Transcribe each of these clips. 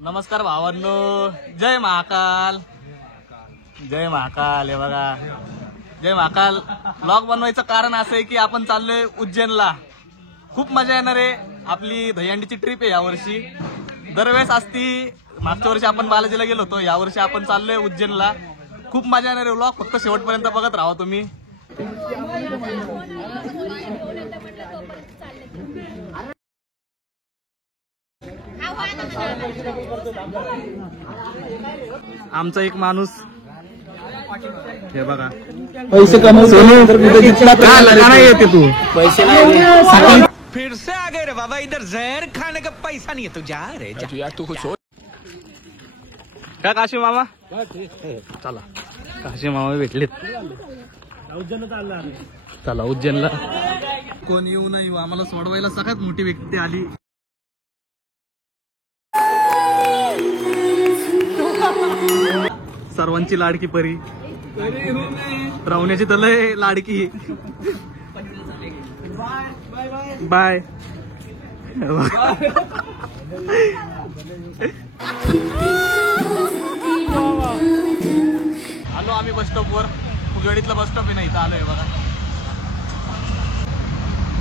नमस्कार भावांनो, जय महाकाल. जय महाकाल. हे बघा, जय महाकाल. ब्लॉग बनवायचं कारण असं आहे की आपण चाललोय उज्जैनला. खूप मजा येणार आहे. आपली दहीहंडीची ट्रिप आहे यावर्षी. दरवेळेस असती. मागच्या वर्षी आपण बालाजीला गेलो होतो, यावर्षी आपण चाललोय उज्जैनला. खूप मजा येणार आहे. ब्लॉग फक्त शेवटपर्यंत बघत राहा तुम्ही. आमचा एक माणूस हे बघा, पैसे येते तू पैसे फिर से आ गए रे बाबा. इधर जहर खाने का पैसा नहीं है. तू जा रे यार, तू कुछ का काशी मामा. चला काशी मामा भेटलेत. चला उज्जैनला. कोण येऊ नाही, आम्हाला सोडवायला सगळ्यात मोठी व्यक्ती आली. सर्वांची लाडकी परी, रावण्याची तलय लाडकी. बाय. आलो आम्ही बस स्टॉपवर. उजवडीतला बस स्टॉप आहे ना, इथं आलोय बघा.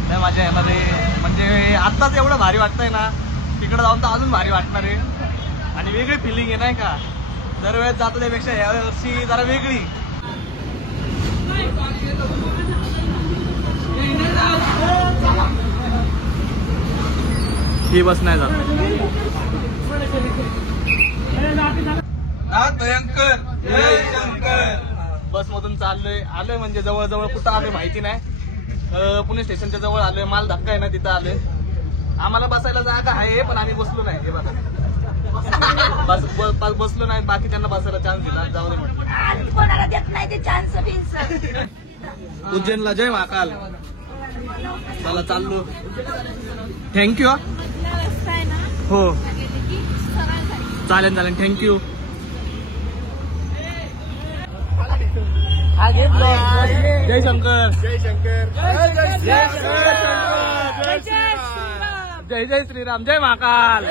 नाही मजा येणार आहे. म्हणजे आत्ताच एवढं भारी वाटतंय ना, तिकडे जाऊन तर अजून भारी वाटणार आहे. आणि वेगळी फिलिंग आहे नाही का. दरवेळेस जातो त्यापेक्षा यावर्षी जरा वेगळी. ही बस नाही जात. बस मधून चाललोय. आलोय म्हणजे जवळ जवळ कुठं आलोय माहिती नाही. पुणे स्टेशनच्या जवळ आलोय. माल धक्का आहे ना, तिथं आलोय. आम्हाला बसायला जागा आहे पण आम्ही बसलो नाही. हे बघा, बसलो नाही. बाकी त्यांना बसायला चान्स दिला. जाऊ दे म्हटलं, कोणाला देत नाही ते चान्स. उज्जैनला जय महाकाल. चला चाललो. थँक्यू. हो चालेल चालेल, थँक्यू. जय शंकर. जय शंकर. जय जय श्रीराम. जय महाकाल.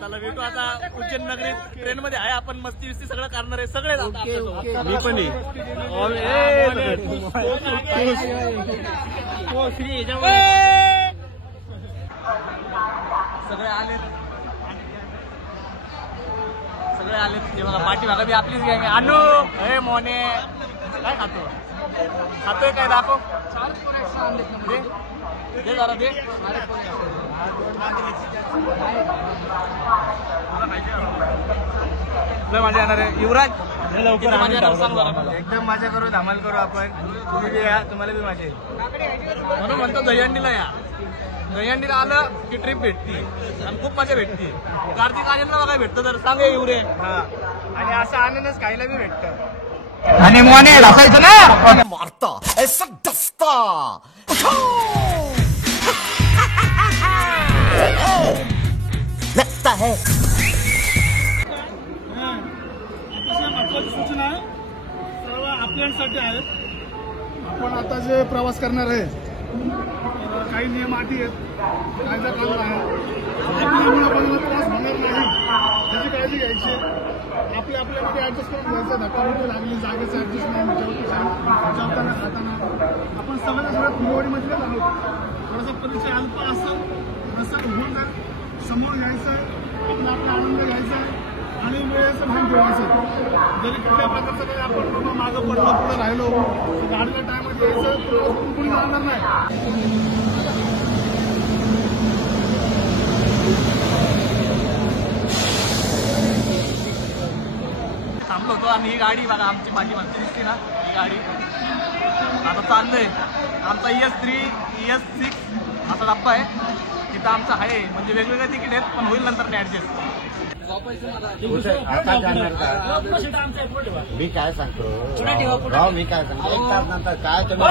चला भेटू आता उज्जैन नगरीत. ट्रेन मध्ये आहे आपण. मस्ती विस्ती सगळं करणार आहे. सगळे मी पण सगळे आले. सगळे आले. हे बघा पाठीमागं बी आपलीच गँग आहे. आणू हे मोने काय खातोय काय दाखव. दे जरा दे. मजा येणार आहे. युवराज मजा येणार सांग जरा. एकदम मजा करू, धमाल करू आपण. तुम्ही बी या, तुम्हाला बी मजा येईल. म्हणून म्हणतो दहीहंडीला या. दहीहंडीला आलं की ट्रिप भेटती आणि खूप मजा भेटते. कार्तिक आनंदला बघायला भेटतं तर सांग युवरे. आणि असं आनंदच खायला बी भेटतं. आणि मोने असायचं ना मारता ऐसा दस्ता. लगता है सूचना सर्व आपल्यासाठी आहेत. आपण आता जे प्रवास करणार आहे, काही नियम अटी आहेत, कायदा कानून आहे. आपल्याला त्रास होणार नाही त्याची काळजी घ्यायची. आपल्यामध्ये ऍडजस्ट करून घ्यायचं. धक्काबुक्की लागली, जागेचं ऍडजस्टमेंट, जेवताना खाताना आपण सगळ्या फुलवाडीमधले आहोत. थोडासा परिचय अल्प असं रसात होऊन समोर घ्यायचं आहे. आपला आनंद घ्यायचा आहे आणि वेळेचं भान ठेवायचं. जरी कुठल्या प्रकारचं काही आपण मागं पडलो, पुढे राहिलो, गाडीच्या टायमध्ये यायचं, कुणी जाणार नाही. थांबलो होतो आणि ही गाडी बघा आमची पाठीमागची दिसते ना, ही गाडी आता चाललोय. आमचा ES3 ES6 असा डब्बा आहे. तिथं आमचा आहे. म्हणजे वेगवेगळे तिकीट आहेत पण होईल नंतर ऍडजस्ट. मी काय सांगतो, मी काय सांगतो, एक तास नंतर काय तुम्ही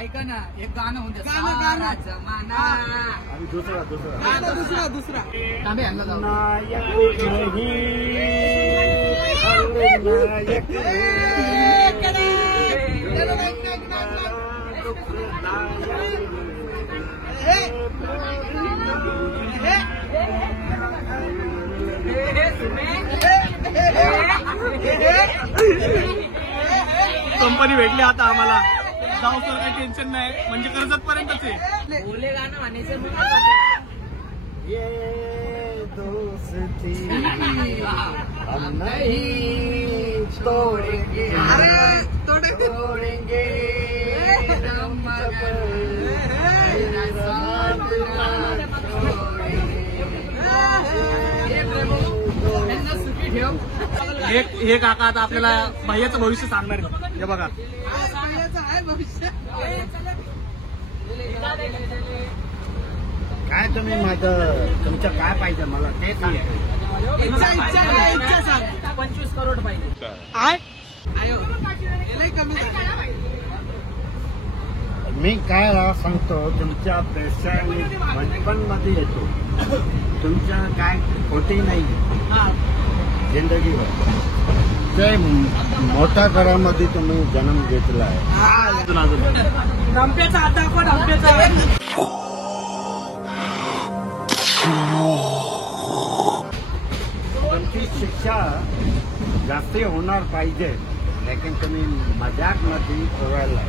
ऐका ना, एक गाणं होतं सारा जमाना. दुसरा तांबे आणला जाऊ. कंपनी भेटली आता आम्हाला, जाऊ सर काही टेन्शन नाही, म्हणजे कर्जत पर्यंतच आहे. ओले गाणं म्हणायचं ये दोस्ती हम नहीं तोड़ेंगे तोड़ेंगे हे काका आता आपल्याला भैयाचं भविष्य सांगणार आहे. हे बघा काय तुम्ही माझं तुमचं काय पाहिजे मला ते सांगतो. 25 करोड पाहिजे. मी काय सांगतो, तुमच्या पैशाने बचपन मध्ये येतो, तुमच्या काय खोटे नाही जिंदगीवर. ते मोठ्या घरामध्ये तुम्ही जन्म घेतला आहे. रंप्याचा हात दाखव, रंप्याचा. तुमची शिक्षा जास्त होणार पाहिजे, लेकिन तुम्ही मजाक मध्ये उरायला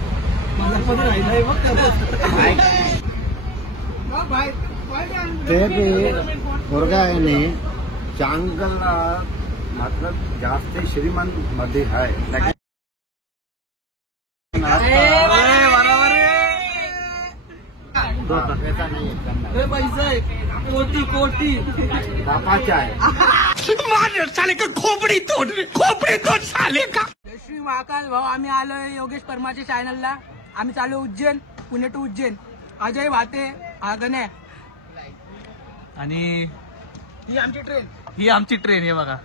ते बी पोरगाने चांगला मतलब जास्त श्रीमंत मध्ये आहे, लेकिन पैसा नाही कोटी कोटी बापाचा आहे. साले का खोपड़ी तोड़ साले का. श्री महाकाल भाऊ, आम्ही आलोय योगेश परमाच्या चॅनलला. आम्ही चालू उज्जैन, पुणे टू उज्जैन. अजय वाते, गण्या, आणि ही आमची ट्रेन. ही आमची ट्रेन. हे बघा,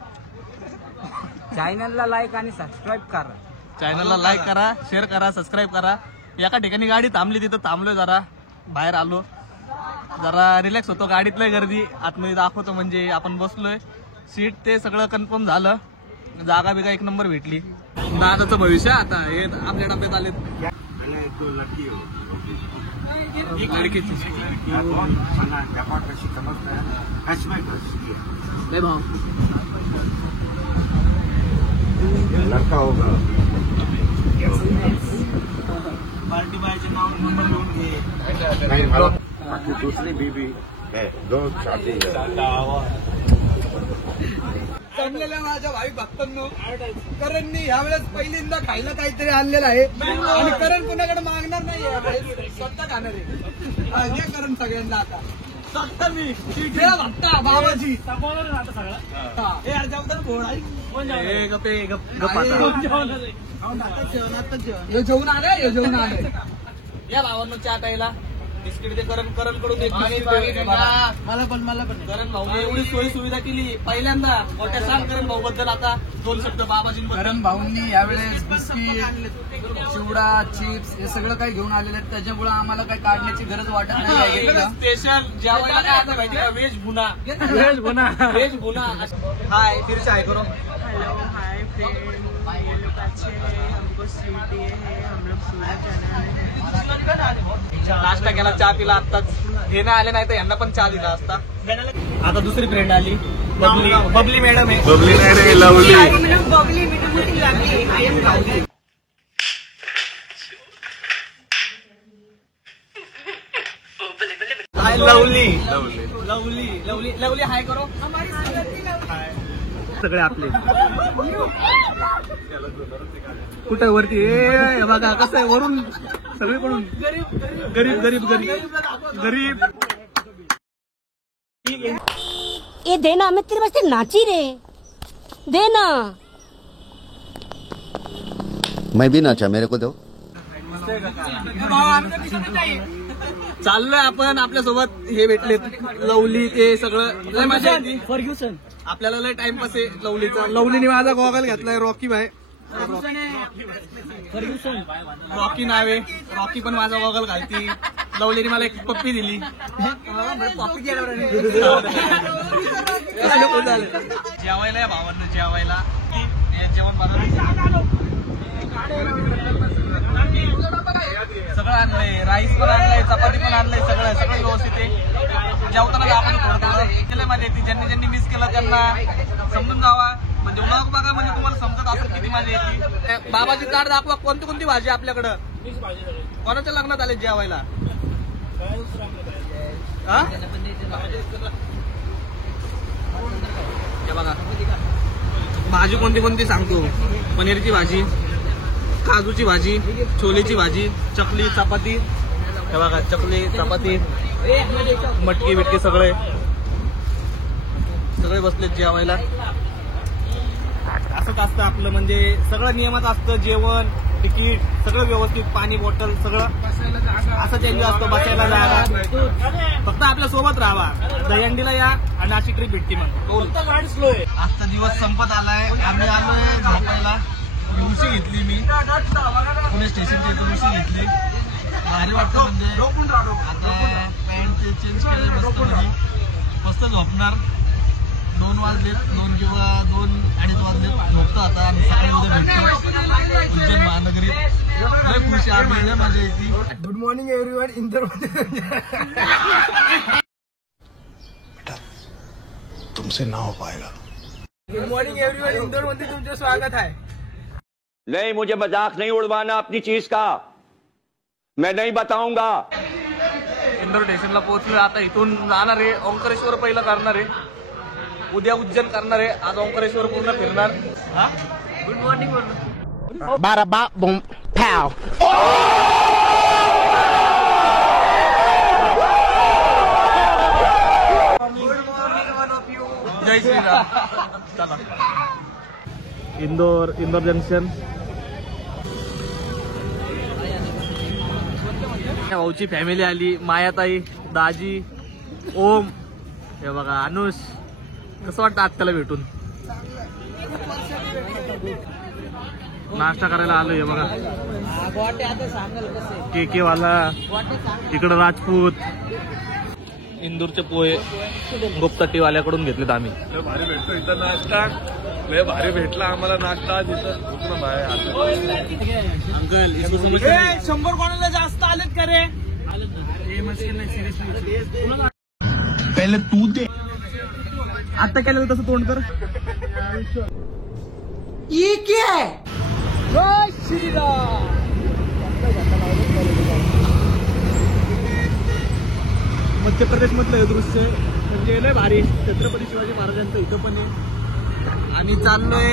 चॅनलला लाईक आणि सबस्क्राईब करा. चॅनलला लाईक करा, शेअर करा, सबस्क्राईब करा. एका ठिकाणी गाडी थांबली, तिथं थांबलोय, जरा बाहेर आलो, जरा रिलॅक्स होतो. गाडीतलं गर्दी आतमध्ये दाखवतो, म्हणजे आपण बसलोय, सीट ते सगळं कन्फर्म झालं, जागा बिगा एक नंबर भेटली. दादाचं भविष्य आता हे आपल्या डब्यात आले. आणि तो लकी हो. एक लडकीची व्यापार कशी समजताय, हॅशबॅक कशी भाऊ लड़का होगा. पार्टी बायचे नाव नंबर लिहून घे. नहीं मला बाकी दूसरी बीबी है, दो शादी है. जमलेल्या माझ्या भाई भक्तांनो, करणनी यावेळेस पहिल्यांदा खायला काहीतरी आणलेलं आहे, आणि करण कोणाकडे मागणार नाही, स्वतः खाणार आहे. हे करण सगळ्यांना आता स्वतः मी भक्ता बाबाजी हे अर्जावतर घोडा हे जेवण आलंय, हे जेवण आलंय. या भावांनो चहा प्यायला बिस्किट ते करण कडून एक मला पण करण भाऊने एवढी सोयी सुविधा केली पहिल्यांदा. मोठ्या सांग करण भाऊ बद्दल आता दोन शब्द बाबाजींबद्दल. करण भाऊंनी यावेळेस बिस्किट, चिवडा, चिप्स हे सगळं काही घेऊन आलेलं आहे, त्याच्यामुळे आम्हाला काही काढण्याची गरज वाटत नाही. स्पेशल जेवायला काय आता माहिती का, व्हेज भुना. व्हेज भुना. हाय, फिर चाय करो. हेलो हाय फ्रेंड, ये लोग अच्छे हैं, हमको स्वीट दिए हैं, हम लोग सूरत जाने वाले हैं. नाश्ता केला, चहा पिला आत्ताच. हे नाही आले नाही तर यांना पण चहा दिला असता. आता दुसरी फ्रेंड आली, बबली मॅडम आहे. बबली मीठू मोठी लागली. हाय लवली. लवली लवली लवली हाय करो. सगळे आपले कुठे वरती. हे बघा कसं आहे, वरून सगळीकडून गरीब गरीब गरीब गरीब. ये देना, मैं तेरे वास्ते नाची रे, देना. मैं भी नाचा, मेरे को दो. चाललोय आपण, आपल्यासोबत हे भेटलेत लवली, ते सगळं लय मजा येते. फर्ग्युसन आपल्याला लय टाइमपास आहे लवलीचा. लवलीने माझा गॉगल घेतलाय, रॉकी भाई. फर्ग्युसन रॉकी नाव आहे. रॉकी पण माझा गॉगल घालती. लवलीने मला एक पप्पी दिली. जेवायला या भावांना, जेवायला जेवण बनवलं, सगळं आणलंय. राईस पण आणलंय, चपाती पण आणलंय, सगळं सगळं व्यवस्थित आहे. जेवताना आपण थोडं केलं माझ्या. ज्यांनी ज्यांनी मिस केलं त्यांना समजून जावा. म्हणजे मग बघा म्हणजे तुम्हाला समजत असेल किती मजा येते. बाबाची ताट दाखवा. कोणती कोणती भाजी आपल्याकडं? कोणाच्या लग्नात आले जेवायला? हा? हे बघा भाजी कोणती कोणती सांगतो. पनीरची भाजी, काजूची भाजी, छोलेची भाजी, चकली, चपाती. हे बघा चकली, चपाती, मटकी बिटकी सगळे बसलेत जेवायला. असंच असतं आपलं म्हणजे सगळं नियमात असतं. जेवण, तिकीट सगळं व्यवस्थित, पाणी बॉटल सगळं असंच एन्जॉय असतं. बसायला जायला फक्त आपल्या सोबत राहावा. दहीहंडीला या आणि अशी ट्रिप भेटते. मग आजचा दिवस संपत आलाय. आम्ही आलोय झोपायला. उशी घेतली मी पुणे स्टेशनच्या इथून उशी घेतली. भारी वाटतं म्हणजे आता पॅन्ट चेंज केलं मस्त झोपणार. 2 वाजलेत, 2 किंवा 2-2:30 वाजलेत. झोपतो आता आणि सकाळी उद्या भेटतो उज्जैन महानगरीत. लय खुशी आम्ही, मजा येते. Good morning everyone. इंदोरमध्ये तुमसे ना हो पाएगा. Good morning everyone. इंदोरमध्ये तुमचं स्वागत आहे. नहीं, मुझे मजाक नहीं उड़वाना अपनी चीज का, मैं नहीं बताऊंगा. इंदोर स्टेशनला पोहोचलोय. आता इथून जाणार आहे ओंकारेश्वर पहिलं करणार आहे. उद्या उज्जैन करणार आहे. आज ओंकारेश्वर पूर्ण फिरणार. Good morning. Bada bop boom pow. जय श्रीराम. चला इंदोर जंक्शन. भाऊची फॅमिली आली. मायाताई, दाजी, ओम, हे बघा अनुष. कसं वाटतं आत्याला भेटून? नाश्ता करायला आलोय. बघा के वाला, इकडं राजपूत. इंदूरचे पोहे गुप्ता वाल्याकडून घेतलेत आम्ही. भारी भेटतो इथं नाश्ता. लय भारी भेटला आम्हाला नाश्ता तिथं. अंकल 100 कोणाला जास्त आलेत का रे? पहिले तू दे. आता केलेलं तसं तोंड कर. ये क्या है? जय श्रीराम. मध्य प्रदेश मधलं हे दृश्य म्हणजे लय भारी. छत्रपती शिवाजी महाराजांचं इथं पण आहे. आम्ही चाललोय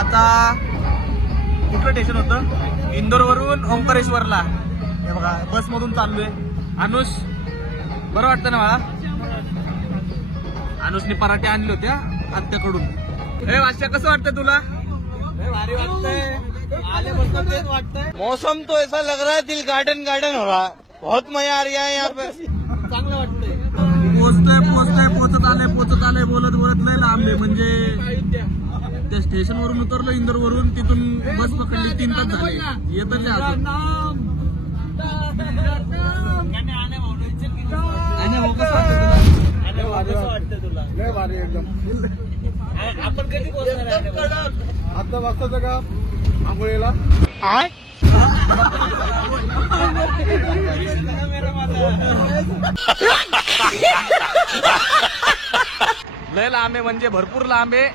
आता. कुठलं स्टेशन होतं? इंदोर वरून ओंकारेश्वरला. हे बघा बस मधून चाललोय. अनुष बरं वाटतं ना मला? अनुषने पराठे आणले होत्या आत्याकडून. हे वाश्या कसं वाटतं तुला? भारी वाटतंय. आल्यापासून तेच वाटतंय. मौसम तो ऐसा लग रहा है दिल गार्डन गार्डन हो रहा है. बहुत मजा आ रहा है यहाँ पे. चांगलं वाटतंय. पोचत आले बोलत लय लांबले. म्हणजे त्या स्टेशन वरून उतरलो इंदोर वरून. तिथून बस पकडली. 3 तास झाले. येतच आहे. लय भारी एकदम. आपण कधी पोहोचणार? आता वाजता का आंघोळीला? लय लांब आहे म्हणजे भरपूर लांब आहे.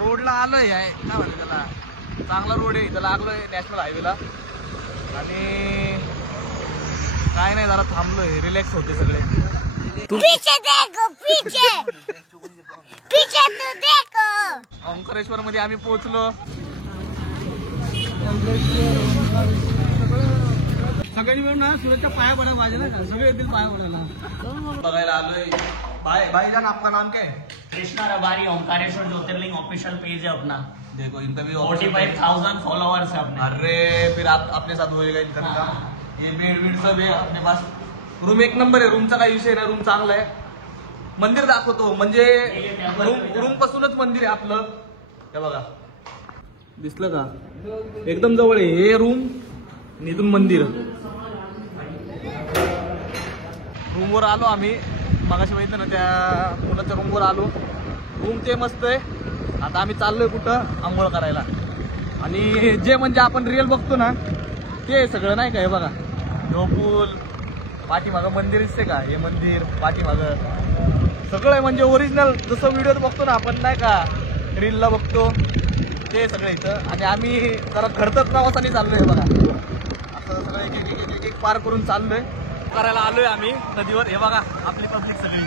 रोडला आलोय. काय म्हणते त्याला? चांगला रोड आहे. इथं लागलोय नॅशनल हायवेला. आणि काय नाही जरा थांबलोय. रिलॅक्स होते सगळे. पीछे देखो पीछे पीछे तो देखो. ओंकारेश्वर मध्ये आम्ही पोहोचलो. सगळ्यांनी मिळून ना सूरजच्या पाया पडायला पाहिजे ना. सगळे येतील पाया पडायला. बघायला आलोय. भाईजान आपका नाम क्या है? कृष्णा रबारी. ओंकारेश्वर ज्योतिर्लिंग ऑफिशियल पेज है अपना. देखो इनका भी 45,000 फॉलोअर्स है अपने. अरे फिर आप अपने साथ होएगा इनका भी काम. ये बेड सब है अपने पास. रूम 1 नंबर आहे. रूमचा काही विषय नाही. रूम चांगला आहे. मंदिर दाखवतो म्हणजे रूम पासूनच मंदिर आहे आपलं. हे बघा दिसलं का? एकदम जवळ आहे. हे रूम आणि इथून मंदिर. रूमवर आलो आम्ही. मगाशी माहिती ना त्या मुलाच्या रूमवर आलो. रूम ते मस्त आहे. आता आम्ही चाललोय कुठं? आंघोळ करायला. आणि जे म्हणजे आपण रिअल बघतो ना ते सगळं नाही का. हे बघा जो पूल पाठीमागं मंदिर दिसते का? हे मंदिर पाठीमागं सगळं आहे म्हणजे ओरिजिनल. जसं व्हिडिओत बघतो ना आपण नाही का रीलला बघतो ते सगळं इथं. आणि आम्ही जरा खडतर प्रवासाने चाललोय बघा. असं सगळं एक एक पार करून चाललोय करायला आलोय आम्ही नदीवर. हे बघा आपली पब्लिक सगळी.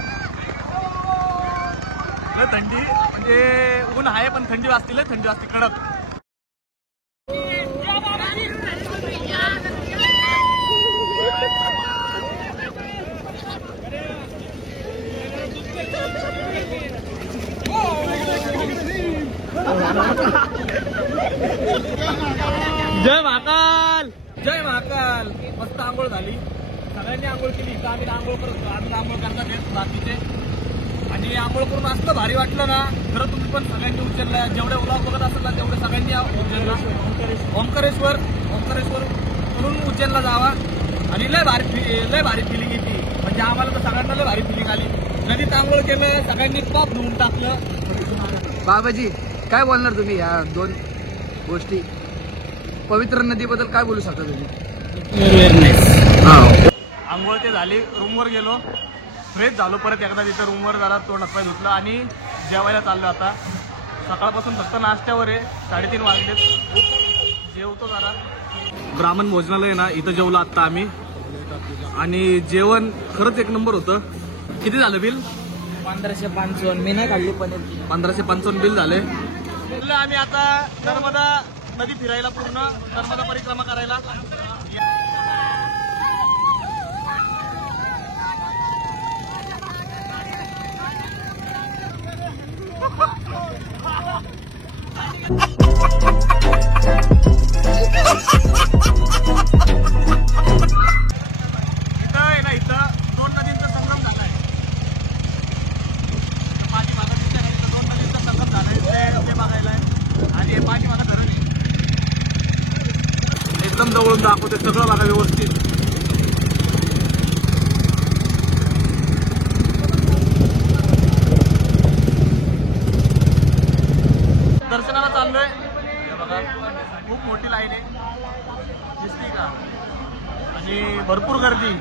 थंडी म्हणजे ऊन आहे पण थंडी वाजतील, थंडी वाजते कडक. जय महाकाल, जय महाकाल. मस्त आंघोळ झाली, सगळ्यांनी आंघोळ केली. इथं आम्ही आंघोळ करतो, आम्ही आंघोळ करतात येत बाकीचे. आणि आंघोळ करून असलं भारी वाटलं ना. खरं तुम्ही पण सगळ्यांनी उचलला, जेवढे व्लॉग बघत असेल ना तेवढे सगळ्यांनी उज्जैनला ओंकारेश्वर करून उज्जैनला जावा. आणि लय भारी फिलिंग येते. म्हणजे आम्हाला तर सगळ्यांना लय भारी फिलिंग आली. नदीत आंघोळ केलं, सगळ्यांनी टॉप धुवून टाकलं. बाबाजी काय बोलणार तुम्ही या दोन गोष्टी? पवित्र नदीबद्दल काय बोलू शकता तुम्ही? आंघोळ ते झाली, रूमवर गेलो, फ्रेश झालो. परत एकदा तिथं रूमवर जरा तोंड हातपाय धुतलं आणि जेवायला चाललो. आता सकाळपासून फक्त नाश्त्यावर आहे. 3:30 वाजलेत. जेवतो जरा. ब्राह्मण भोजनालय ना इथं जेवलो आत्ता आम्ही. आणि जेवण खरंच एक नंबर होतं. किती झालं बिल? 1555. मी नाही काढली पण 1555 बिल झाले. आम्ही आता नर्मदा नदी फिरायला, पूर्ण नर्मदा परिक्रमा करायला. इथं 2 नदींचा संगम झालाय. पाठीमागं इथं 2 नदींचा संगम झालाय ते बघायला. आणि हे पाठीमागं धरण एकदम जवळून दाखवते सगळं बघा व्यवस्थित. दर्शनाला चाललोय. हे बघा खूप मोठी लाईन आहे, दिसते का? आणि भरपूर गर्दी.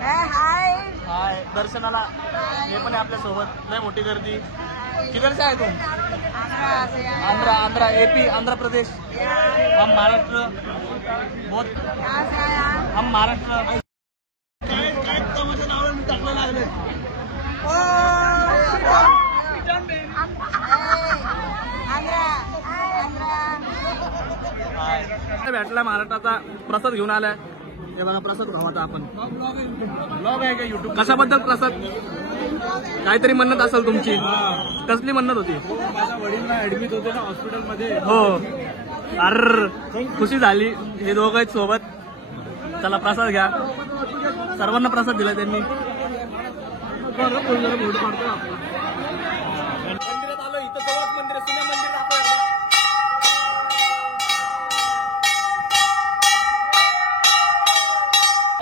हाय दर्शनाला हे पण आहे आपल्या सोबत. लय मोठी गर्दी. किधर से आहे तुम? आंध्रा AP आंध्र प्रदेश. हम महाराष्ट्र. बहुत हम महाराष्ट्र. नावाला टाकलं लागले. भेटला महाराष्ट्राचा प्रसाद घेऊन आलाय. हे बघा प्रसाद खाऊ आता आपण. ब्लॉग आहे का युट्यूब? कशाबद्दल प्रसाद? काहीतरी म्हणत असेल तुमची. कसली म्हणत होती? माझ्या वडीलला ऍडमिट होते ना हॉस्पिटलमध्ये. हो. अरे खुशी झाली. हे दोघं आहेत सोबत. चला प्रसाद घ्या. सर्वांना प्रसाद दिला त्यांनी. मंदिरात आलो. इथं जवळ मंदिर, सुन्या मंदिर दाखव.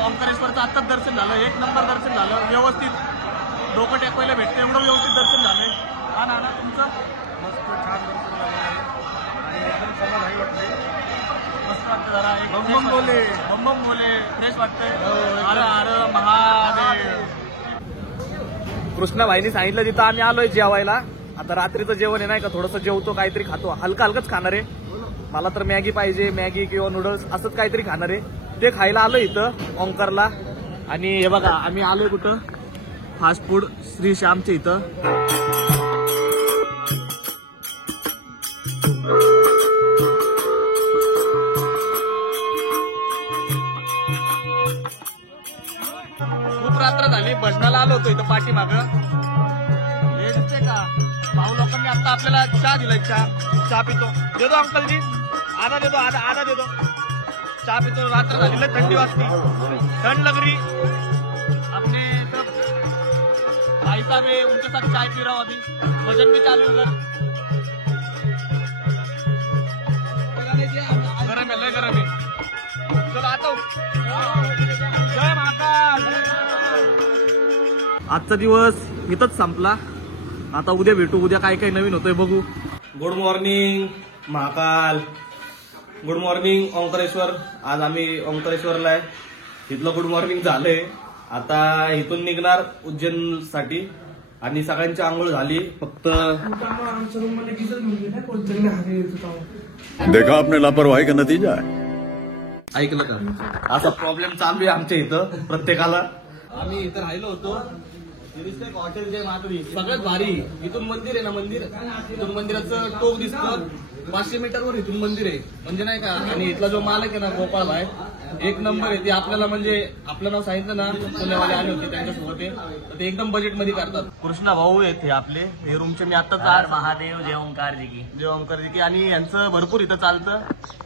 ओंकारेश्वरचं आत्ताच दर्शन झालं. एक नंबर दर्शन झालं व्यवस्थित. डोकं टेकवायला भेटते एवढं व्यवस्थित दर्शन झालंय. हा ना तुमचं? मस्त छान दर्शन झालं आहे आणि एकदम समाधानी वाटते. मस्त वाटतं जरा. बम बोले फ्रेश वाटतंय. हर महादेव. कृष्णाबाईंनी सांगितलं तिथं आम्ही आलोय जेवायला. आता रात्रीचं जेवण आहे नाही का, थोडंसं जेवतो, काहीतरी खातो. हलकंच खाणार आहे. मला तर मॅगी पाहिजे, मॅगी किंवा नूडल्स असंच काहीतरी खाणार आहे. ते खायला आलो इथं ओंकारला. आणि हे बघा आम्ही आलोय कुठं, फास्ट फूड श्री श्यामच्या इथं. खूप रात्र झाली. भजनाला आलो होतो इथं पाठीमागं. हे दिसते का भाऊ लोकांनी आता आपल्याला चहा दिलाय. चहा पितो. देतो अंकलजी. आधा देतो, आधा देतो. चहा पितो. रात्र झाली, थंडी वाजती, ठंड लग रही. अपने सब भाई साहब है, उनके साथ चाय पी रहा हूँ. अभी भजन भी चालू उधर. गरम है, लय गरम है. चलो आता हूँ. जय महाकाल. आजचा दिवस इथंच संपला. आता उद्या भेटू. उद्या काय काय नवीन होतंय बघू. Good morning Mahakal. Good morning Omkareshwar. आज आम्ही ओंकारेश्वरला आहे. इथलं गुड मॉर्निंग झालंय. आता इथून निघणार उज्जैन साठी. आणि सगळ्यांची आंघोळ झाली. फक्त देखा आपने लापरवाही का नतीजा है. ऐकलं का, असा प्रॉब्लेम चालू आहे आमच्या इथं प्रत्येकाला. आम्ही इथं राहिलो होतो. हॉटेल जय माधवी सगळ्यात भारी. इथून मंदिर आहे ना, मंदिर इथून मंदिराचं टोक दिसतं. 500 मीटरवर इथून मंदिर आहे म्हणजे नाही का. आणि इथला जो मालक आहे ना गोपाळ भाई, एक नंबर आहे. ते आपल्याला म्हणजे आपलं नाव सांगितलं ना, पुण्यावाले आले होते त्यांच्यासोबत तर ते एकदम बजेटमध्ये करतात. कृष्णा भाऊ आहेत हे आपले. हे रूमचे मी आताच महादेव जय ओंकार जी की. जय ओंकार जी की. आणि यांचं भरपूर इथं चालतं.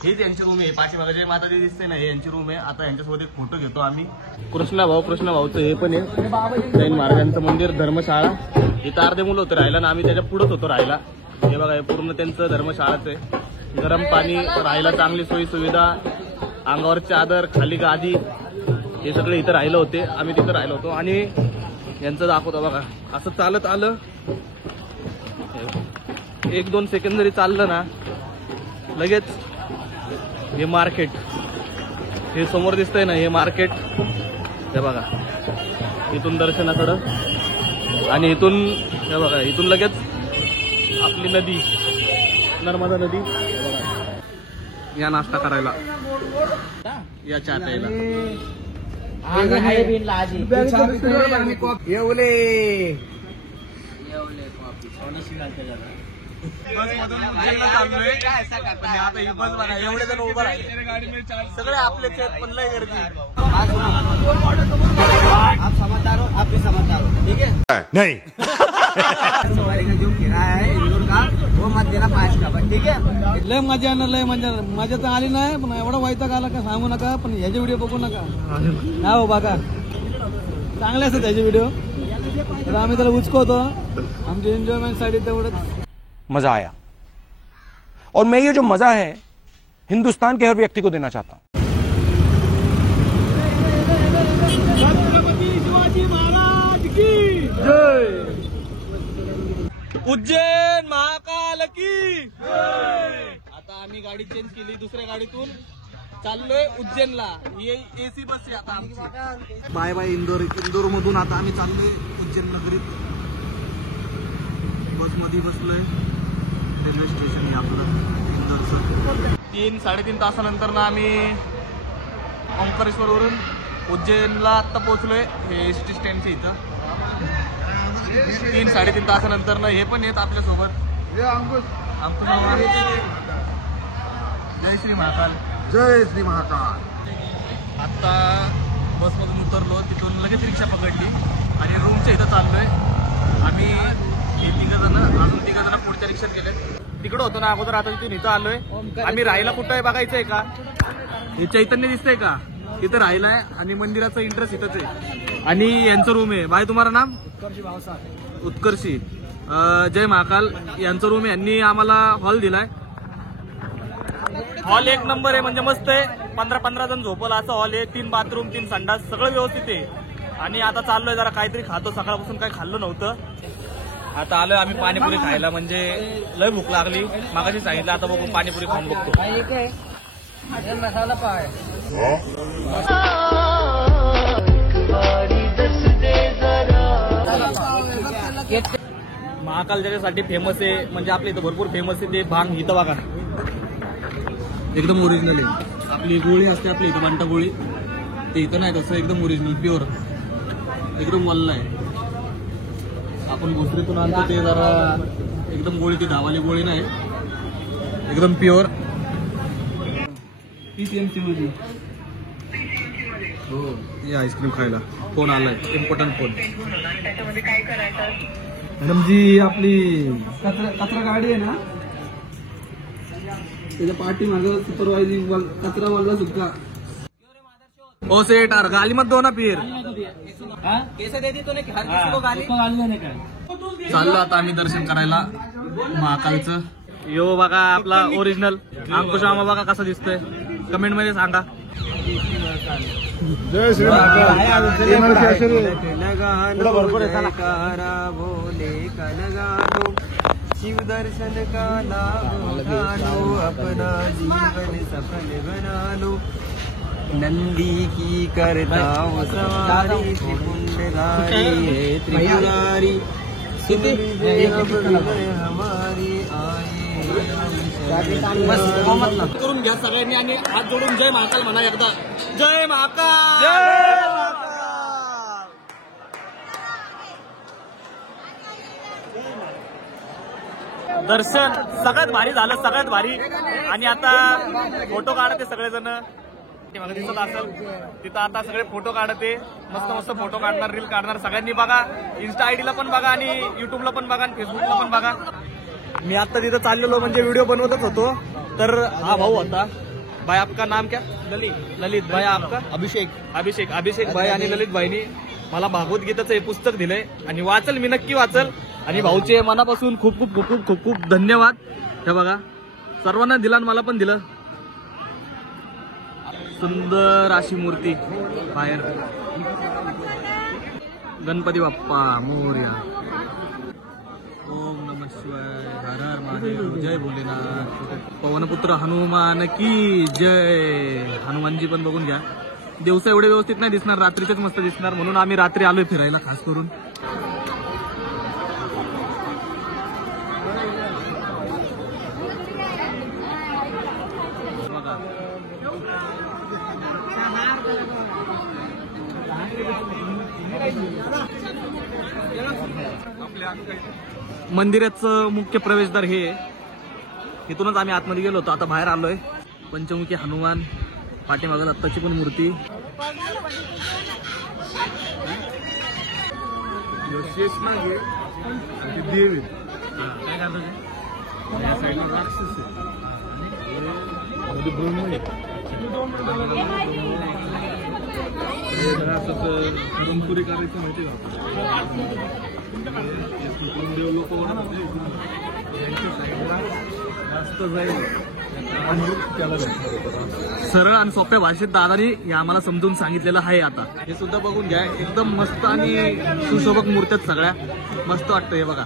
हेच यांची रूम आहे. पाठीमागे जय माता जी दिसते ना, हे यांची रूम आहे. आता यांच्यासोबत एक फोटो घेतो आम्ही. कृष्णा भाऊचं हे पण आहे जैन महाराजांचं मंदिर, धर्मशाळा. इथं अर्धे मुलं होते राहायला ना, आम्ही त्याच्या पुढंच होतो राहायला. हे बघा, हे पूर्ण त्यांचं धर्मशाळाच आहे. गरम पाणी, राहायला चांगली सोयी सुविधा, अंगावर चादर, खाली गादी, हे सगळे इथं राहिलं होते. आम्ही तिथं राहिलो होतो. आणि यांचं दाखवतो बघा. असं चालत आलं, 1-2 सेकंद जरी चाललं ना, लगेच हे मार्केट, हे समोर दिसतंय ना, हे मार्केट. हे बघा, इथून दर्शनाकडं. आणि इथून हे बघा, इथून लगेच आपली नदी, नर्मदा नदी. या नाश्ता करायला, या चहा प्यायला. आता ही बस बघा, एवढे जण उभं राहिले, सगळे आपलेच आहेत, पण लय गर्दी. आप समझदार हो, आप भी समझदार हो, ठीक है. नहीं. सवारी का जो किराया है इंदौर का, वो मत देना 5 का, ठीक है. लय मजा ना, लय मजा तर आली नाही, पण एवढा वैताग आला का सांगू नका. पण ह्याचे व्हिडिओ बघू नका. हा हो बघा, चांगले असतात त्याचे व्हिडिओ. तर आम्ही त्याला उचकवतो आमच्या एन्जॉयमेंट साठी तेवढंच. मजा आया और मैं ये जो मजा है हिंदुस्तान के हर व्यक्ति को देना चाहता हूं. छत्रपती शिवाजी महाराज की जय. उज्जैन महाकाल की. आता आम्ही गाडी चेंज केली, दुसऱ्या गाडीतून चाललोय उज्जैनला. ही एसी बस आहे आता आमची. बाय बाय इंदोर मधून आता आम्ही चाललोय उज्जैन नगरीत. बस मध्ये बसलोय. रेल्वे स्टेशन आहे आपलं इंदोरचं. 3-3.5 तासानंतर ना आम्ही ओंकारेश्वर वरून उज्जैनला आत्ता पोहोचलोय. हे एसटी स्टँडच्या इथं. 3-3.5 तासानंतर ना हे पण येत आपल्यासोबत. जय श्री महाकाल. जय श्री महाकाल. आता बसमधून उतरलो, तिथून लगेच रिक्षा पकडली आणि रूमच्या इथं चाललोय आम्ही. अजून 3 जण पुढच्या रिक्षात गेले. तिकडं होतो ना अगोदर, आता तिथून इथं आलोय. आम्ही राहायला कुठं आहे बघायचंय का. हे चैतन्य दिसतंय का, तिथं राहिलाय. आणि मंदिराचं इंटरेस्ट इथंच आहे. आणि यांचं रूम आहे. भाई तुम्हाला नाम उत्कर्षी. जय महाकाल यांचं रूम आहे. यांनी आम्हाला हॉल दिलाय. हॉल एक नंबर आहे, म्हणजे मस्त आहे. 15-15 जण झोपल असं हॉल आहे. 3 बाथरूम, 3 संडास, सगळं व्यवस्थित आहे. आणि आता चाललोय जरा काहीतरी खातो. सकाळपासून काही खाल्लं नव्हतं. आता आलोय आम्ही पाणीपुरी खायला, म्हणजे लय भूक लागली. मागाशी सांगितलं, आता बघू पाणीपुरी खाऊन बघतो. मसाला पाय. महाकाल ज्याच्यासाठी फेमस आहे, म्हणजे आपल्या इथं भरपूर फेमस आहे ते भांग. इथं बघा, एकदम ओरिजिनल आहे. आपली गोळी असते आपली इथं बांटा गोळी, ते इथं नाही तसं. एकदम ओरिजिनल प्युअर, एकदम वल्ल आहे. आपण भोसरीतून आणतो ते जरा एकदम गोळी, ती धावाली गोळी नाही, एकदम प्युअर. PCMC हो. ही आईस्क्रीम खायला फोन आलाय, इम्पॉर्टंट फोन. मॅडम जी आपली कचरा गाडी आहे ना, त्याच्या पाठी मागं सुपरवायझिंग कचरा वाला सुद्धा. ओ सेठ यार, गाली मत दो ना फिर. कैसे दे दी तूने हर किसी को गाली देने का. चाललो आता आम्ही दर्शन करायला महाकालचं. यो बघा आपला ओरिजिनल अंकुश मामा, बघा कसा दिसतोय, कमेंट मध्ये सांगा. जय श्री महाकाल. शिव दर्शन का लाभ उठालो, अपना जीवन सफल बना लो. नंदी की करता वो सवारी, कुंडधारी है त्रिपुरारी, करून घ्या सगळ्यांनी आणि हात जोडून जय महाकाल म्हणा एकदा. जय महाकाल, जय महाकाल. दर्शन सगळ्यात भारी झालं, सगळ्यात भारी. आणि आता फोटो काढते सगळेजण, मला दिसत असेल तिथं आता सगळे फोटो काढते, मस्त मस्त फोटो काढणार, रील काढणार. सगळ्यांनी बघा, इन्स्टा आयडीला पण बघा आणि युट्यूबला पण बघा आणि फेसबुकला पण बघा. मी आता तिथं चाललेलो म्हणजे व्हिडिओ बनवतच होतो, तर हा भाऊ होता. भाई आपका नाम क्या? ललित भाई. आपका? अभिषेक भाई आणि ललित भाईनी मला भागवत गीताचं हे पुस्तक दिलंय आणि वाचल, मी नक्की वाचल. आणि भाऊचे मनापासून खूप खूप खूप खूप खूप खूप धन्यवाद. हे बघा सर्वांना दिला आणि मला पण दिलं. सुंदर अशी मूर्ती बाहेर. गणपती बाप्पा मोरया. ओम नमः शिवाय, हर हर महादेव, जय भोलेनाथ. पवनपुत्र हनुमान की जय. हनुमानजी पण बघून घ्या. दिवसा एवढे व्यवस्थित नाही दिसणार, रात्रीचेच मस्त दिसणार, म्हणून आम्ही रात्री आलोय फिरायला खास करून. मंदिराचं मुख्य प्रवेशद्वार हे, इथूनच आम्ही आतमध्ये गेलो होतो. आता बाहेर आलोय. पंचमुखी हनुमान, पाठीमागं दत्ताची पण मूर्ती. पुरी करायचं माहिती सरळ आणि सोप्या भाषेत दादानी हे आम्हाला समजून सांगितलेलं आहे. आता हे सुद्धा बघून घ्या, एकदम मस्त आणि सुशोभक मूर्त्या सगळ्या. मस्त वाटतं हे बघा.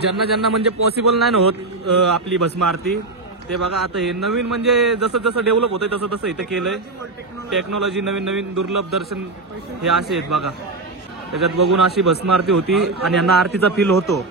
ज्यांना ज्यांना म्हणजे पॉसिबल नाही होत आपली भस्म आरती, ते बघा आता हे नवीन म्हणजे जसं जसं डेव्हलप होतंय तसं तसं इथं केलंय. टेक्नॉलॉजी नवीन नवीन दुर्लभ दर्शन हे असे आहेत बघा. त्याच्यात बघून अशी भस्म आरती होती आणि यांना आरतीचा फील होतो.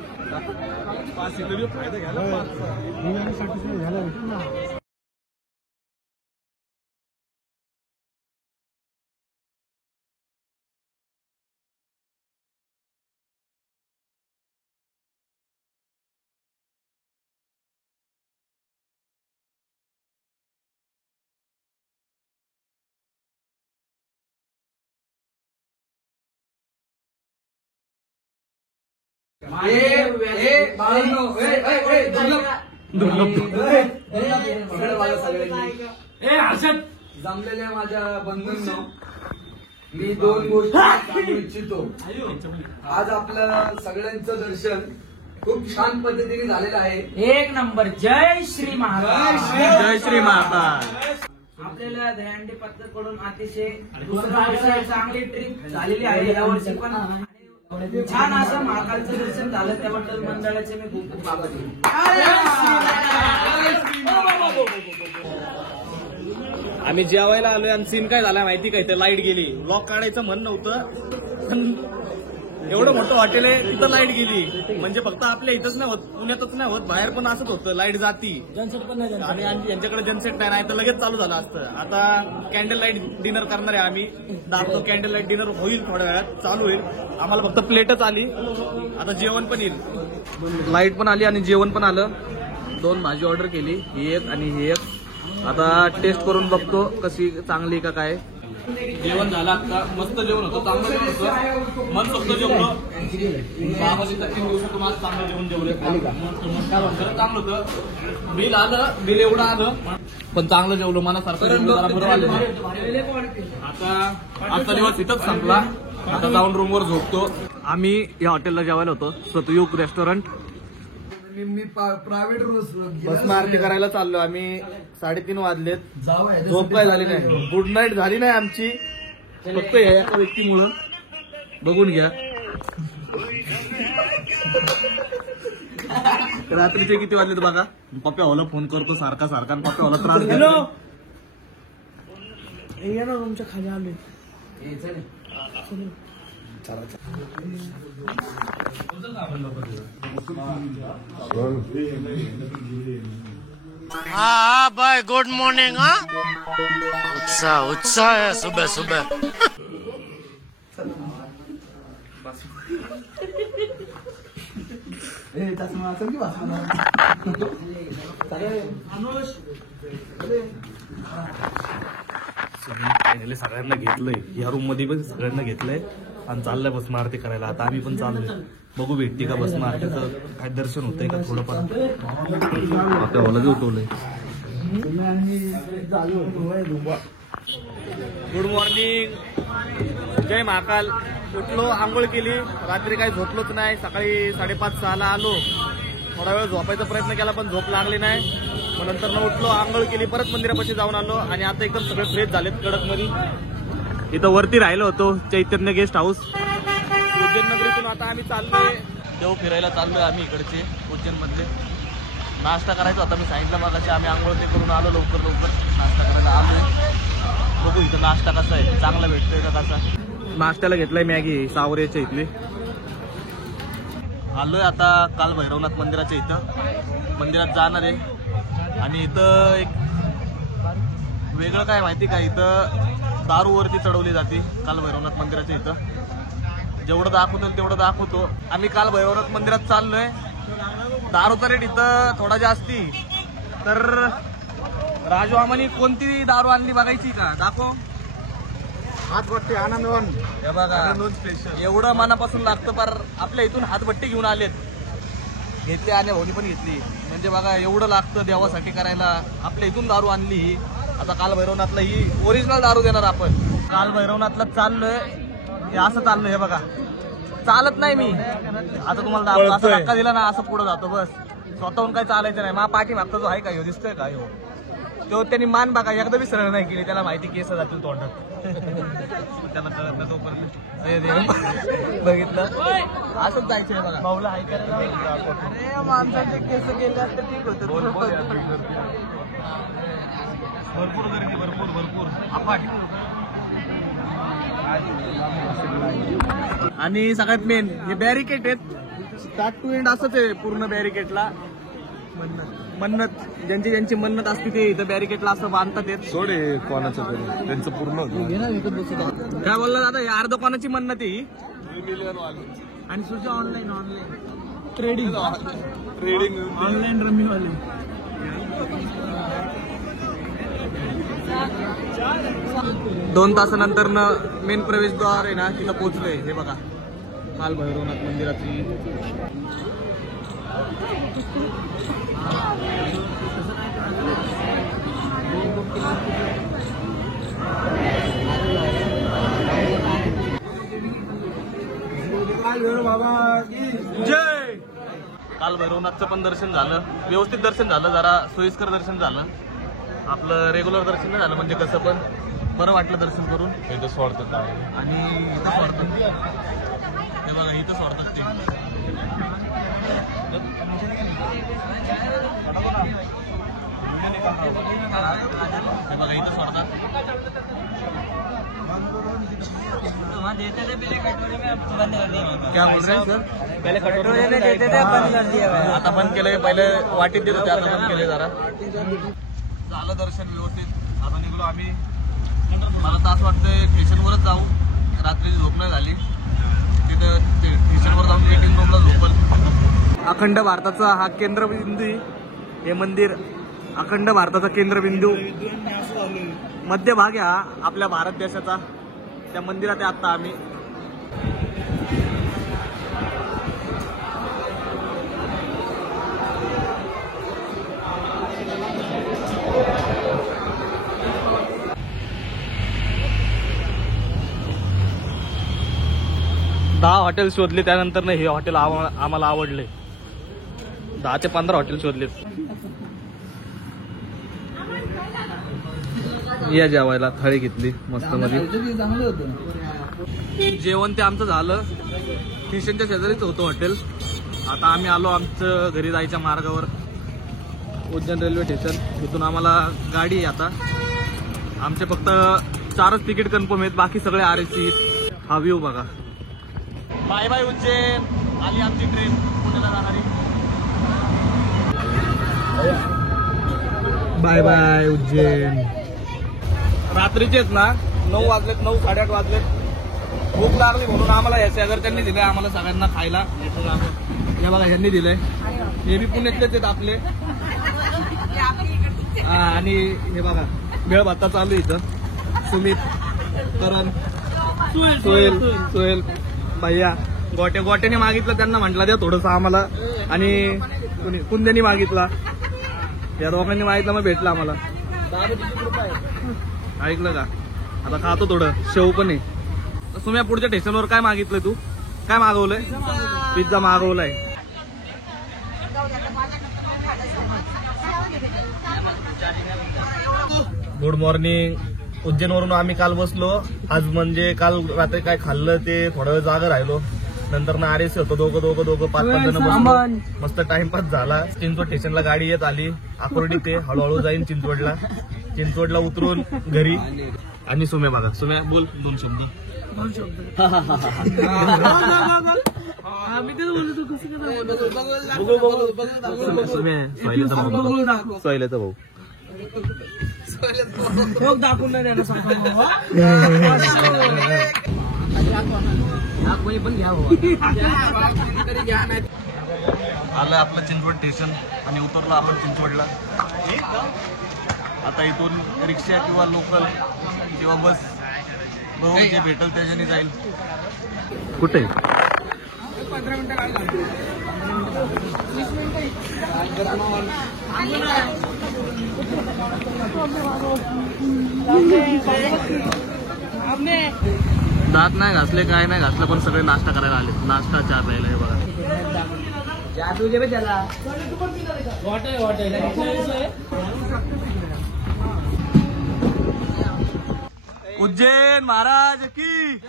जमलेल्या माझ्या बंधूंनो, मी 2 गोष्टी सांगू इच्छितो. आज आपलं सगळ्यांचं दर्शन खूप छान पद्धतीने झालेलं आहे. 1 नंबर. जय श्री महाकाल. जय श्री महाकाल. आपल्याला दहीहंडी पथकाकडून अतिशय दुसऱ्या चांगली ट्रिप झालेली आहे. यावर्षी पण छान असं महाकालचं दर्शन झालं, त्याबद्दल मंडळाचे मी खूप खूप आभारी. आम्ही जेवायला आलोय आणि सीन काय झाला माहिती काय, ते लाईट गेली. ब्लॉग काढायचं म्हण नव्हतं, पण एवढं मोठं हॉटेल आहे तिथं लाईट गेली. म्हणजे फक्त आपल्या इथंच नाही होत, पुण्यातच नाही होत, बाहेर पण असंच होतं. लाईट जाती आणि यांच्याकडे जनसेट नाही तर लगेच चालू झालं असतं. आता कॅन्डल लाईट डिनर करणार आहे आम्ही. दाखवतो कॅन्डल लाईट डिनर होईल, थोड्या वेळात चालू होईल. आम्हाला फक्त प्लेटच आली, आता जेवण पण येईल. लाईट पण आली आणि जेवण पण आलं. 2 भाजी ऑर्डर केली, ही एक आणि ही एक. आता टेस्ट करून बघतो कशी चांगली का काय. जेवण झालं आता, मस्त जेवण होतं, चांगलं जेवण होतं, मन सोक्त जेवलं. बाबाजी 3 दिवसातून आज चांगलं जेवण जेवले, चांगलं होतं. बिल आलं, बिल एवढं आलं पण चांगलं जेवलं, मनासारखं बरं आलं. आता आजचा दिवस इथंच संपला. आता जाऊन रूमवर झोपतो. आम्ही या हॉटेलला जेवायला होतो, सतयुग रेस्टॉरंट. मी प्रायव्हेट भस्म आरती करायला चाललो आम्ही. 3:30 वाजलेत, झोप काय झाली नाही, गुड नाईट झाली नाही आमची, फक्त या एका व्यक्तीमुळं. बघून घ्या. रात्रीचे किती वाजले बघा. पप्पा होला फोन करतो सारखा सारखा आणि पप्पा होला त्रास देतो. तुमच्या खाली आलोय. हाँ भाई गुड मॉर्निंग. हाँ उत्साह उत्साह है सुबह सुबह. सगळ्यांना घेतलंय या रूम मध्ये पण सगळ्यांना घेतलंय आणि चाललंय भस्म आरती करायला. आता आम्ही पण चाललोय. बघू भेटते का भस्म आरतीचं काय दर्शन होतंय का थोडंफार. आपल्या हॉलच उठवलंय. Good morning. जय महाकाल. उठलो, आंघोळ केली. रात्री काही झोपलोच नाही. सकाळी 5:30-6ला आलो. थोडा वेळ झोपायचा प्रयत्न केला पण झोप लागली नाही. मग नंतर न उठलो, आंघोळ केली, परत मंदिरापाशी जाऊन आलो आणि आता एकदम सगळे फ्रेश झालेत कडक मध्ये. इथं वरती राहिलो होतो चैतन्य गेस्ट हाऊस उज्जैन नगरीतून. आता आम्ही चाललोय देव फिरायला चाललोय आम्ही इकडचे उज्जैन मधले. नाश्ता करायचा होता मी सांगितलं मग आम्ही आंघोळ ते करून आलो लवकर नाश्ता करायला आलोय. बघू इथं नाश्ता कसा आहे, चांगला भेटतोय का कसा. नाश्त्याला घेतलाय मॅगी सावरेच्या इथली. आलोय आता काल भैरवनाथ मंदिराच्या इथं. मंदिरात जाणार आहे आणि इथं एक वेगळं काय माहिती का, इथं दारूवरती चढवली जाते काल भैरवनाथ मंदिराच्या इथं. जेवढं दाखवतो तेवढं दाखवतो. आम्ही काल भैरवनाथ मंदिरात चाललोय. दारूचा रेट इथं थोडा जास्ती. तर राजू आम्हाला कोणती दारू आणली बघायची का, दाखव. हातभट्टी आनंदवन. हे बघा एवढं मनापासून लागतं. पर आपल्या इथून हातभट्टी घेऊन आलेत, घेतली आणि भाऊनी पण घेतली. म्हणजे बघा एवढं लागतं देवासाठी करायला. आपल्या इथून दारू आणली ही. आता काल भैरवनाथला ही ओरिजिनल दारू देणार आपण. काल भैरवनाथला चाललोय, हे असं चाललोय. हे बघा चालत नाही मी. आता तुम्हाला असं धक्का दिला ना असं पुढे जातो बस. स्वतःहून काय चालायचं नाही. मा पाठी मागचा जो आहे का ह्यो दिसतोय का ह्यो, तो त्यांनी मान बघा एकदा बी सरळ नाही केली. त्याला माहिती केस जातील तोंडात. त्याला कळत नाही तोपर्यंत. बघितलं असंच जायचंय बघा. भाऊला हाय करायला. अरे माणसाचे केस गेले असते ठीक होतं. भरपूर गर्दी, भरपूर भरपूर अफाट. आणि सगळ्यात मेन हे बॅरिकेड आहेत. स्टार्ट टू एंड असंच आहे पूर्ण बॅरिकेडला. मन्नत ज्यांची ज्यांची मन्नत असते ते इथं बॅरिकेडला असं बांधतात येत. सोडे कोणाचं तरी त्यांचं पूर्ण काय बोलला दादा. हे अर्ध कोणाची मन्नत आहे आणि सुद्धा ऑनलाईन ट्रेडिंग ऑनलाईन रमीवाले. 2 तासानंतर मेन प्रवेशद्वार आहे ना तिथं पोहोचलोय. हे बघा काल भैरवनाथ मंदिराची. जय. काल भैरवनाथचं पण दर्शन झालं, व्यवस्थित दर्शन झालं, जरा सोयीस्कर दर्शन झालं. आपलं रेग्युलर दर्शन नाही झालं म्हणजे कसं पण बरं वाटलं दर्शन करून. इथं सोडतात आणि इथं सोडतात. हे बघा इथं सोडतात ते. हे बघा इथं सोडतात. क्या बोल रहे हैं सर. पहिले कटोरे देते थे, बंद कर दिया. आता बंद केलंय. पहिले वाटीत देत होते, आता बंद केले. जरा झालं दर्शन व्यवस्थित. आता निघलो आम्ही. मला तर असं वाटतंय स्टेशनवरच जाऊ. रात्रीची झोप नाही झाली. तिथं स्टेशनवर जाऊन वेटिंग रूमला झोपल. अखंड भारताचा हा केंद्रबिंदू. हे मंदिर अखंड भारताचा केंद्रबिंदू. मध्यभाग हा आपल्या भारत देशाचा. त्या मंदिरात आहे आता आम्ही. दहा हॉटेल शोधले, त्यानंतर हे हॉटेल आम्हाला आवडले. 10 ते 15 हॉटेल शोधले. या जेवायला थाळी घेतली मस्त मध्ये. जेवण ते आमचं झालं. स्टेशनच्या शेजारीच होतं हॉटेल. आता आम्ही आलो आमचं घरी जायच्या मार्गावर, उज्जैन रेल्वे स्टेशन. तिथून आम्हाला गाडी आहे आता. आमचे फक्त 4च तिकीट कन्फर्म आहेत, बाकी सगळे RSC. हा व्ह्यू बघा. Bye bye Ujjain. आली आमची ट्रेन पुण्याला जाणारी. Bye bye Ujjain. रात्रीचेच ना 9 वाजलेत, 9 साडेआठ वाजलेत. भूक लागली म्हणून आम्हाला या शेजारच्यांनी दिलंय आम्हाला सगळ्यांना खायला. हे बघा ह्यांनी दिलंय. हे बी पुण्यातलेच आहेत आपले. आणि हे बघा भेळ भाता चालू इथं. सुमित, करण, सोहेल भैया. गोट्याने मागितलं, त्यांना म्हटलं द्या थोडंसं आम्हाला. आणि कुंद्यानी मागितला, या दोघांनी मागितलं, मग भेटलं आम्हाला. ऐकलं का? आता खातो थोडं. शेव पण आहे. तुम्ही पुढच्या स्टेशनवर काय मागितलंय? तू काय मागवलंय? पिझ्झा मागवलाय. Good morning. उज्जैनवरून आम्ही काल बसलो. आज म्हणजे काल रात्री काय खाल्लं ते थोडा वेळ जागा राहिलो. नंतर ना RSC होतो दोघं 5-5 जण बसलो. मस्त टाइमपास झाला. चिंचवड स्टेशनला गाडी येत आली. आकुर्डी ते हळूहळू जाईन चिंचवडला उतरून घरी. आणि सुम्या बघा. सुम्या बोल 2 शब्द. सोयल्याचा भाऊ. दाखवून नाही द्यायला सांगा. आलं आपलं चिंचवड स्टेशन आणि उतरलो आपण चिंचवडला. आता इथून रिक्षा किंवा लोकल किंवा बस बघून जे भेटेल त्याच्याने जाईल. कुठे 15 मिनिटं काढला. दात नाही घासले, काय नाही घासलं, पण सगळे नाश्ता करायला आले. नाश्ता चहा प्यायला. हे बघा उज्जैन महाराज की.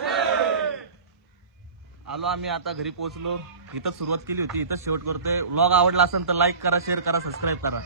आलो आम्ही आता घरी पोहोचलो. इथं सुरुवात केली होती, इथं शेवट करतोय. व्लॉग आवडला असेल तर लाईक करा, शेअर करा, सबस्क्राईब करा.